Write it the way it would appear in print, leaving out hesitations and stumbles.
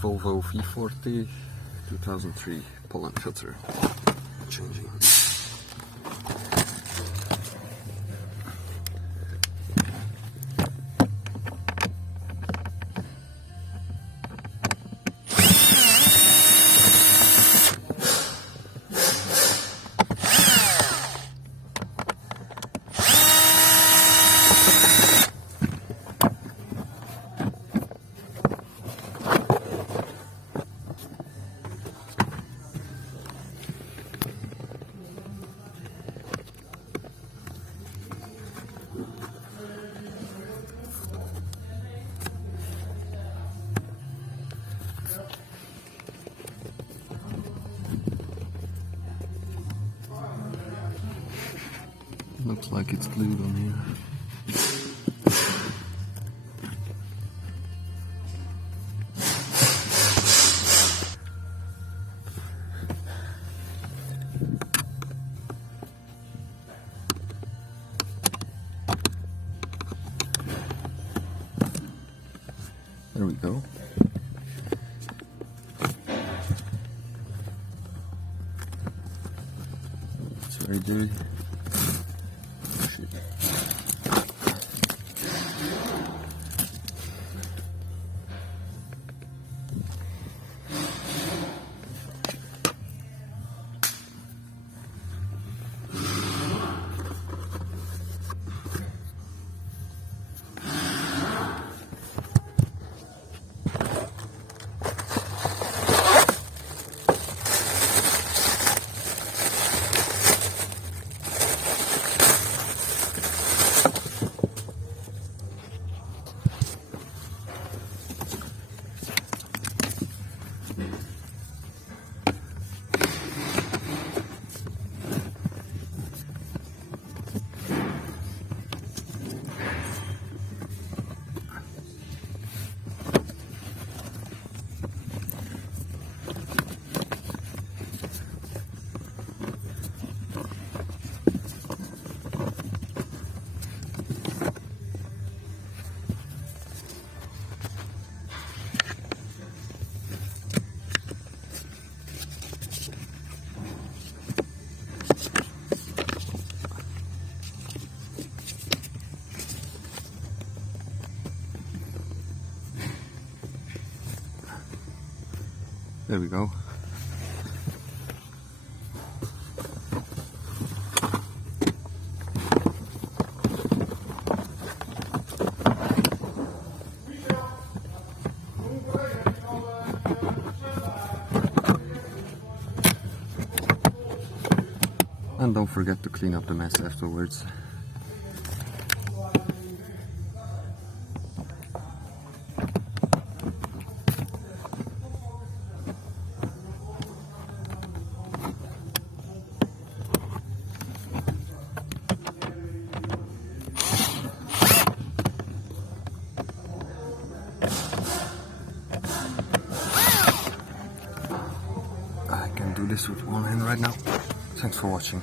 Volvo V40 2003 pollen filter changing. Looks like it's glued on here. There we go. It's very dirty. There we go. And don't forget to clean up the mess afterwards. I can do this with one hand right now. Thanks for watching.